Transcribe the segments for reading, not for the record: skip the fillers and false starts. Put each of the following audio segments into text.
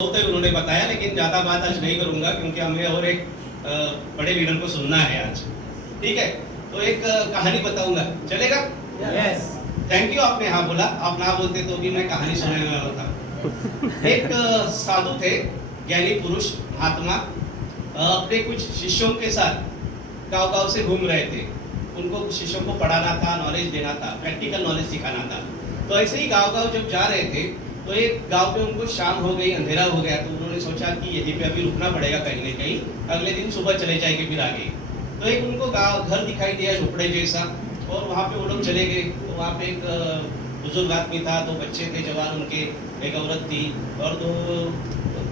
तो उन्होंने बताया, लेकिन ज़्यादा बात आज नहीं करूंगा क्योंकि हमें और एक बड़े लीडर को सुनना है आज। ठीक है, तो एक कहानी बताऊंगा, चलेगा? यस। थैंक यू, आपने हाँ बोला। आप ना बोलते तो भी मैं कहानी सुनाने वाला था। एक साधु थे, ज्ञानी पुरुष, महात्मा, अपने कुछ शिष्यों के साथ गांव-गांव से घूम रहे थे। उनको शिष्यों को पढ़ाना था, नॉलेज देना था, प्रैक्टिकल नॉलेज सिखाना था। तो ऐसे ही गांव-गांव जब जा रहे थे तो एक गांव में उनको शाम हो गई, अंधेरा हो गया, तो उन्होंने सोचा कि यहीं पे अभी रुकना पड़ेगा कहीं न कहीं, अगले दिन सुबह चले जाएंगे फिर आगे। तो एक उनको गाँव घर दिखाई दिया झोपड़े जैसा, और वहाँ पे वो लोग चले गए। तो वहाँ पे एक बुजुर्ग आदमी था, 2 बच्चे थे जवान उनके, एक औरत थी, और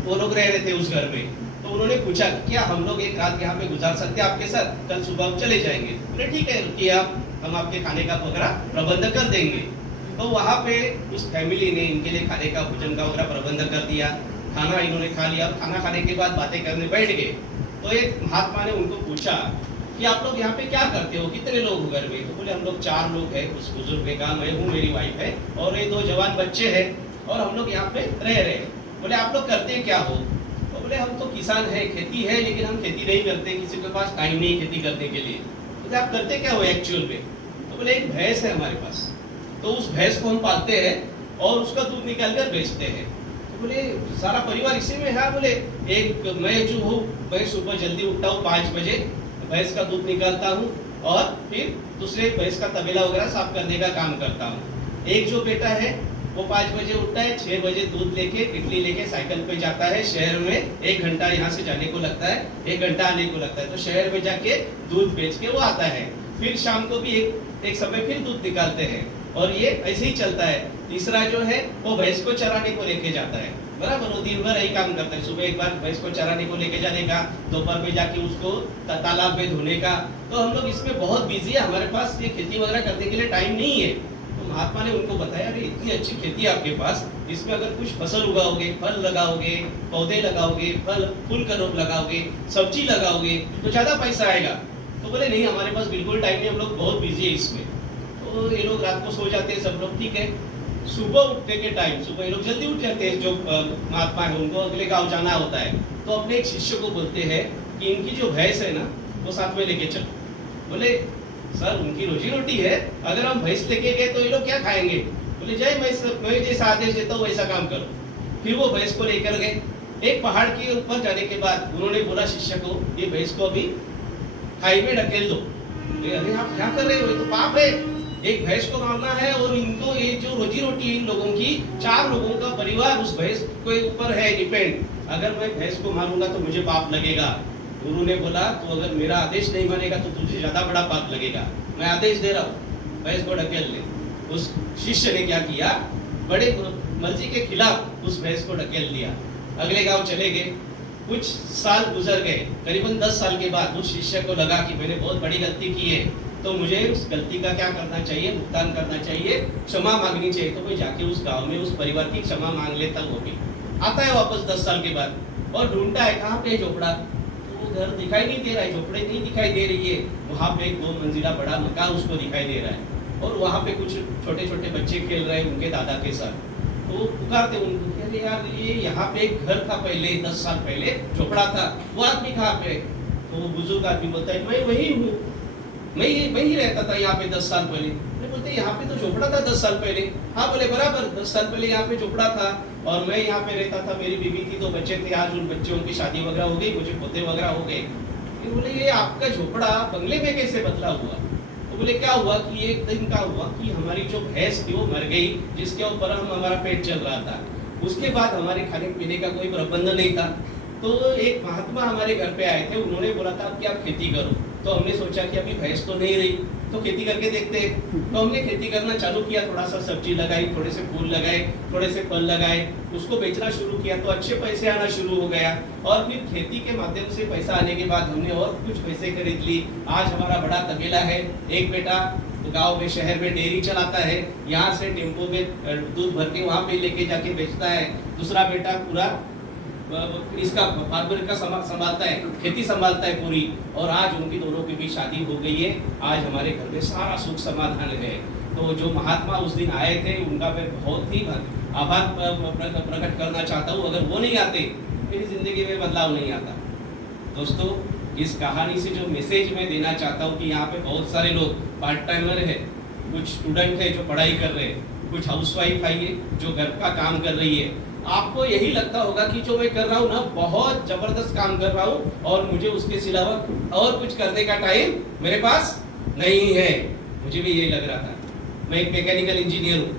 वो लोग रह रहे थे उस घर में। तो उन्होंने पूछा क्या हम लोग एक रात यहाँ पे गुजार सकते हैं आपके साथ, कल सुबह हम चले जाएंगे। बोले ठीक है, रुकिए आप, हम आपके खाने का वगैरह प्रबंध कर देंगे। तो वहाँ पे उस फैमिली ने इनके लिए खाने का, भोजन का वगैरह प्रबंध कर दिया। खाना इन्होंने खा लिया, और खाना खाने के बाद बातें करने बैठ गए। तो एक महात्मा ने उनको पूछा कि आप लोग यहाँ पे क्या करते हो, कितने लोग हो घर में? तो बोले हम लोग 4 लोग हैं, उस बुजुर्ग का, मैं हूँ, मेरी वाइफ है, और ये 2 जवान बच्चे हैं, और हम लोग यहाँ पे रह रहे हैं। बोले आप लोग करते क्या हो? तो बोले हम तो किसान है, खेती है, लेकिन हम खेती नहीं करते, किसी के पास टाइम नहीं खेती करने के लिए। बोले आप करते क्या हो एक्चुअल में? तो बोले एक भैंस है हमारे पास, तो उस भैंस को हम पालते हैं और उसका दूध निकाल कर बेचते हैं। तो बोले सारा परिवार इसी में है? बोले एक मैं जो हूँ, मैं सुबह जल्दी उठता हूँ 5 बजे, भैंस का दूध निकालता हूँ, और फिर दूसरे भैंस का तबेला वगैरह साफ करने का काम करता हूँ। एक जो बेटा है वो 5 बजे उठता है, 6 बजे दूध लेके, इडली लेके साइकिल पे जाता है शहर में, 1 घंटा यहाँ से जाने को लगता है, 1 घंटा आने को लगता है। तो शहर में जाके दूध बेच के वो आता है, फिर शाम को भी एक समय फिर दूध निकालते हैं, और ये ऐसे ही चलता है। तीसरा जो है वो भैंस को चराने को लेके जाता है, बराबर, वो दिन भर यही काम करता है। सुबह एक बार भैंस को चराने को लेके जाने का, दोपहर में जाके उसको तालाब में धोने का। तो हम लोग इसमें बहुत बिजी है, हमारे पास ये खेती वगैरह करने के लिए टाइम नहीं है। तो महात्मा ने उनको बताया, अरे इतनी अच्छी खेती है आपके पास, इसमें अगर कुछ फसल उगाओगे, फल लगाओगे, पौधे लगाओगे, फूल का रोप लगाओगे, सब्जी लगाओगे, तो ज्यादा पैसा आएगा। तो बोले नहीं, हमारे पास बिल्कुल टाइम नहीं, हम लोग बहुत बिजी है इसमें। तो ये लोग रात को सो जाते हैं सब लोग, ठीक है। सुबह उठने के टाइम, सुबह ये लोग जल्दी उठ जाते हैं, जो महात्मा है उनको अगले गांव जाना होता है। तो अपने एक शिष्य को बोलते हैं कि इनकी जो भैंस है ना, वो साथ में लेके चलो। बोले सर उनकी रोजी रोटी है, अगर हम भैंस लेके गए तो ये लोग क्या खाएंगे? बोले जय मैं जैसा आदेश देता हूँ वैसा काम करो। फिर वो भैंस को लेकर गए। एक पहाड़ के ऊपर जाने के बाद उन्होंने बोला शिष्य को, ये भैंस को अभी खाई में ढकेल दो। अरे आप क्या कर रहे हो, ये तो पाप है, एक भैंस को मारना है, और इनको ये जो रोजी रोटी इन लोगों की, 4 लोगों का परिवार उस भैंस के ऊपर है डिपेंड। अगर मैं भैंस को मारूंगा तो मुझे पाप लगेगा। गुरु ने बोला तो अगर मेरा आदेश नहीं मानेगा तो तुझे ज्यादा बड़ा पाप लगेगा, मैं आदेश दे रहा हूँ, भैंस को ढकेल ले। उस शिष्य ने क्या किया, बड़े मर्जी के खिलाफ उस भैंस को ढकेल दिया। अगले गांव चले गए। कुछ साल गुजर गए, करीबन 10 साल के बाद उस शिष्य को लगा कि मैंने बहुत बड़ी गलती की है, तो मुझे उस गलती का क्या करना चाहिए, भुगतान करना चाहिए, क्षमा मांगनी चाहिए। तो मैं जाके उस गांव में उस परिवार की क्षमा मांग लेता हूँ। वो भी आता है वापस 10 साल के बाद, और ढूंढता है कहाँ पे झोपड़ा। तो वो घर दिखाई नहीं दे रहा है, झोपड़े नहीं दिखाई दे रही है। वहाँ पे एक 2 मंजिला बड़ा मकान उसको दिखाई दे रहा है, और वहाँ पे कुछ छोटे छोटे बच्चे खेल रहे हैं उनके दादा के साथ। तो वो पुकारते उनको, अरे यार ये यहाँ पे एक घर था पहले, 10 साल पहले झोपड़ा था, वो आदमी कहाँ पे? तो वो बुजुर्ग आदमी बोलता है मैं वही हूँ, मैं ही रहता था यहाँ पे 10 साल पहले। बोलते यहाँ पे तो झोपड़ा था 10 साल पहले। हाँ बोले बराबर, 10 साल पहले यहाँ पे झोपड़ा था, और मैं यहाँ पे रहता था, मेरी बीवी थी, 2 बच्चे थे, आज उन बच्चों की शादी वगैरह हो गई, मुझे पोते वगैरह हो गए। बोले ये आपका झोपड़ा बंगले में कैसे बदला हुआ? तो बोले क्या हुआ कि एक दिन क्या हुआ कि हमारी जो भैंस थी वो मर गई, जिसके ऊपर हमारा पेट चल रहा था। उसके बाद हमारे खाने पीने का कोई प्रबंध नहीं था। तो एक महात्मा हमारे घर पे आए थे, उन्होंने बोला था कि आप खेती करो। तो हमने सोचा कि अभी भैंस तो नहीं रही, तो खेती करके देखते हैं। तो हमने खेती करना चालू किया, थोड़ा सा सब्जी लगाई, थोड़े से फूल लगाए, थोड़े से फल लगाए, उसको बेचना शुरू किया, तो अच्छे पैसे आना शुरू हो गया। और फिर खेती के माध्यम से पैसा आने के बाद हमने और कुछ पैसे खरीद ली। आज हमारा बड़ा तबेला है। एक बेटा गांव में, शहर में डेयरी चलाता है, यहाँ से टेम्पो में दूध भर के वहाँ पे लेके जाके बेचता है। दूसरा बेटा पूरा इसका फार्मर का संभालता है, खेती संभालता है पूरी। और आज उनकी दोनों की भी शादी हो गई है। आज हमारे घर में सारा सुख समाधान है। तो जो महात्मा उस दिन आए थे, उनका मैं बहुत ही आभार प्रकट करना चाहता हूँ। अगर वो नहीं आते मेरी जिंदगी में बदलाव नहीं आता। दोस्तों, इस कहानी से जो मैसेज मैं देना चाहता हूँ कि यहाँ पे बहुत सारे लोग पार्ट टाइमर है, कुछ स्टूडेंट है जो पढ़ाई कर रहे हैं, कुछ हाउसवाइफ आई है जो घर का काम कर रही है। आपको यही लगता होगा कि जो मैं कर रहा हूँ ना बहुत जबरदस्त काम कर रहा हूँ और मुझे उसके सिवा और कुछ करने का टाइम मेरे पास नहीं है। मुझे भी यही लग रहा था। मैं एक मैकेनिकल इंजीनियर हूँ,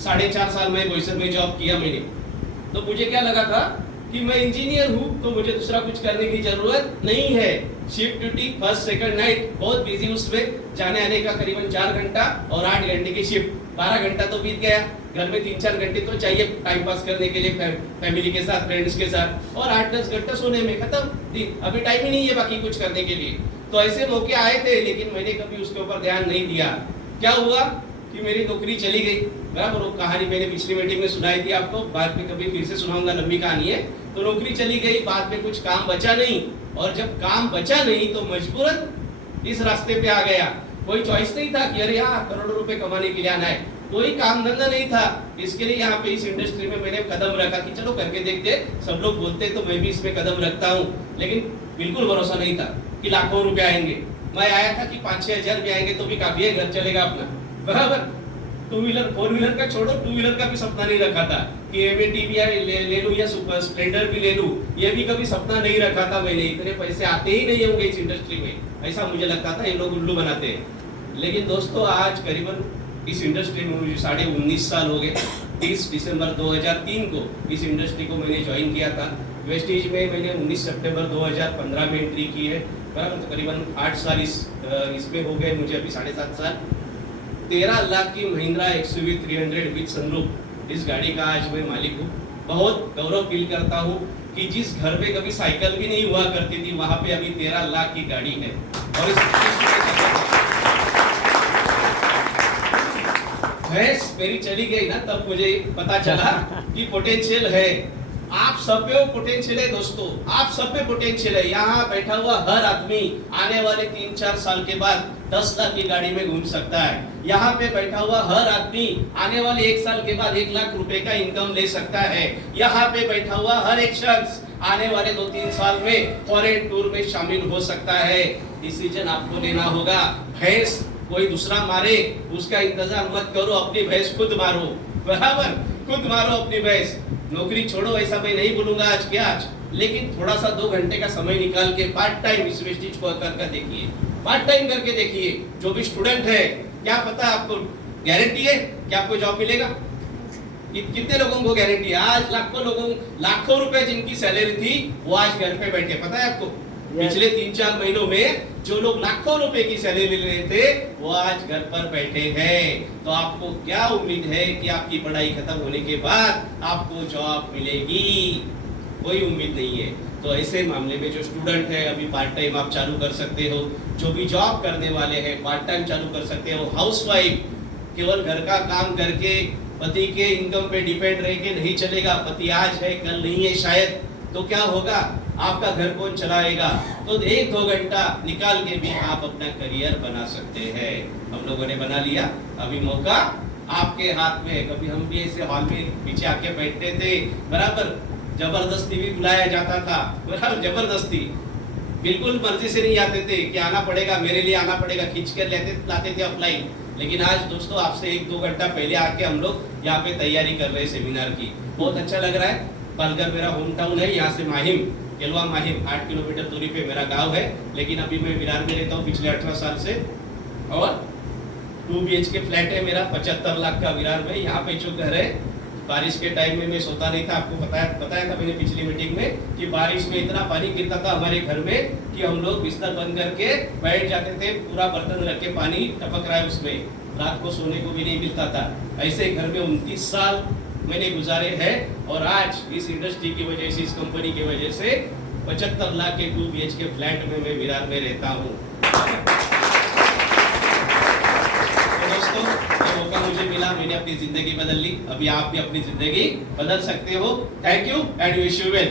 4.5 साल में बोईसर में जॉब किया मैंने। तो मुझे क्या लगा था कि मैं इंजीनियर हूँ तो मुझे दूसरा कुछ करने की जरूरत नहीं है। Shift duty first second night बहुत बिजी, उसमें जाने आने का करीबन 4 घंटा और 8 घंटे की शिफ्ट, 12 घंटा तो बीत गया। घर में 3-4 घंटे तो चाहिए टाइम पास करने के लिए फैमिली के साथ, फ्रेंड्स के साथ, और 8-10 घंटा सोने में खत्म दिन। अभी टाइम ही नहीं है बाकी कुछ करने के लिए। तो ऐसे मौके आए थे लेकिन मैंने कभी उसके ऊपर ध्यान नहीं दिया। क्या हुआ कि मेरी नौकरी चली गई। बराबर, वो कहानी मैंने पिछली मीटिंग में सुनाई थी आपको, बाद में कभी फिर से सुनाऊंगा, लंबी कहानी है। तो नौकरी चली गई, बाद में कुछ काम बचा नहीं, और जब काम बचा नहीं तो मजबूरन इस रास्ते पे आ गया। कोई चॉइस नहीं था कि अरे यार करोड़ों रुपए कमाने के लिए आना है, कोई काम धंधा नहीं था। इसके लिए यहाँ पे इस इंडस्ट्री में मैंने कदम रखा कि चलो करके देखते। सब लोग बोलते तो मैं भी इसमें कदम रखता हूँ, लेकिन बिल्कुल भरोसा नहीं था कि लाखों रुपए आएंगे। मैं आया था कि 5-6 हजार भी आएंगे तो भी काफी है, घर चलेगा अपना। बराबर, 2 व्हीलर 4 व्हीलर का छोड़ो, 2 व्हीलर का भी सपना नहीं रखा था कि एमटी ले लूं या सुपर स्प्लेंडर भी ले लूं, ये भी कभी सपना नहीं रखा था मैंने। इतने पैसे आते ही नहीं होंगे इस इंडस्ट्री में, ऐसा मुझे लगता था। ये लोग उल्लू बनाते हैं। लेकिन दोस्तों, आज करीबन इस इंडस्ट्री में मुझे 19.5 साल हो गए। 30 दिसंबर 2003 को इस इंडस्ट्री को मैंने ज्वाइन किया था। वेस्टीज में मैंने 19 सितंबर 2015 में एंट्री की है। बराबर, तकरीबन 8 साल इसमें हो गए मुझे, अभी 7.5 साल। 13 लाख की महिंद्रा XUV 300 विद सनरूफ, इस गाड़ी का आज मैं मालिक हूँ। बहुत गौरव फील करता हूँ कि जिस घर में कभी साइकिल भी नहीं हुआ करती थी वहां पे अभी 13 लाख की गाड़ी है। और इस भैंस मेरी चली गई ना, तब मुझे पता चला कि पोटेंशियल है। आप सब में पोटेंशियल है दोस्तों, आप सब में पोटेंशियल है। यहाँ बैठा हुआ हर आदमी आने वाले 3-4 साल के बाद 10 लाख की गाड़ी में घूम सकता है। यहाँ पे बैठा हुआ हर आदमी आने वाले 1 साल के बाद 1 लाख रुपए का इनकम ले सकता है। यहाँ पे बैठा हुआ हर एक शख्स आने वाले 2-3 साल में फॉरेन टूर में शामिल हो सकता है। डिसीजन आपको लेना होगा। भैंस कोई दूसरा मारे उसका इंतजार मत करो, अपनी भैंस खुद मारो। बराबर, खुद मारो अपनी भैंस। नौकरी छोड़ो ऐसा मैं नहीं बोलूंगा आज के आज, लेकिन थोड़ा सा 2 घंटे का समय निकाल के पार्ट टाइम इस वेस्टेज को करके देखिए, पार्ट टाइम करके देखिए। जो भी स्टूडेंट है, क्या पता आपको गारंटी है कि आपको जॉब मिलेगा? कितने लोगों को गारंटी है? आज लाखों रुपए जिनकी सैलरी थी वो आज घर पे बैठे, पता है आपको? पिछले 3-4 महीनों में जो लोग लाखों रुपए की सैलरी ले रहे थे वो आज घर पर बैठे हैं। तो आपको क्या उम्मीद है कि आपकी पढ़ाई खत्म होने के बाद आपको जॉब मिलेगी? कोई उम्मीद नहीं है। तो ऐसे मामले में जो स्टूडेंट है अभी पार्ट टाइम आप चालू कर सकते हो। जो भी जॉब करने वाले हैं पार्ट टाइम चालू कर सकते हो। हाउसवाइफ केवल घर का काम करके पति के इनकम पे डिपेंड रह के नहीं चलेगा। पति आज है कल नहीं है शायद, तो क्या होगा? आपका घर कौन चलाएगा? तो 1-2 घंटा निकाल के भी आप अपना करियर बना सकते हैं। हम लोगों ने बना लिया, अभी मौका आपके हाथ में है। कभी हम भी ऐसे हॉल में पीछे आके बैठते थे, बराबर, जबरदस्ती भी बुलाया जाता था, बराबर, जबरदस्ती, बिल्कुल मर्जी से नहीं आते थे कि आना पड़ेगा, मेरे लिए आना पड़ेगा, खींच कर लाते थे ऑफलाइन। लेकिन आज दोस्तों आपसे 1-2 घंटा पहले आके हम लोग यहाँ पे तैयारी कर रहे हैं सेमिनार की। बहुत अच्छा लग रहा है। पालघर मेरा होम टाउन है, यहाँ से माहिम, केलवा माहिम 8 किलोमीटर दूरी पे मेरा गांव है। लेकिन अभी मैं विरार में रहता हूँ पिछले 18 साल से, और 2 BHK फ्लैट है मेरा, 75 लाख का विरार में। यहाँ पे जो घर है, बारिश के टाइम में मैं सोता नहीं था, आपको बताया था मैंने पिछली मीटिंग में कि बारिश में इतना पानी गिरता था हमारे घर में कि हम लोग बिस्तर बंद करके बैठ जाते थे, पूरा बर्तन रख के पानी टपक रहा है उसमें, रात को सोने को भी नहीं मिलता था। ऐसे घर में 29 साल मैंने गुजारे हैं, और आज इस इंडस्ट्री की वजह से, इस कंपनी की वजह से 75 लाख के 2 BHK फ्लैट में मैं विरार में रहता हूँ। तो दोस्तों, ये मौका मुझे मिला, मैंने अपनी जिंदगी बदल ली। अभी आप भी अपनी जिंदगी बदल सकते हो। Thank you and wish you well.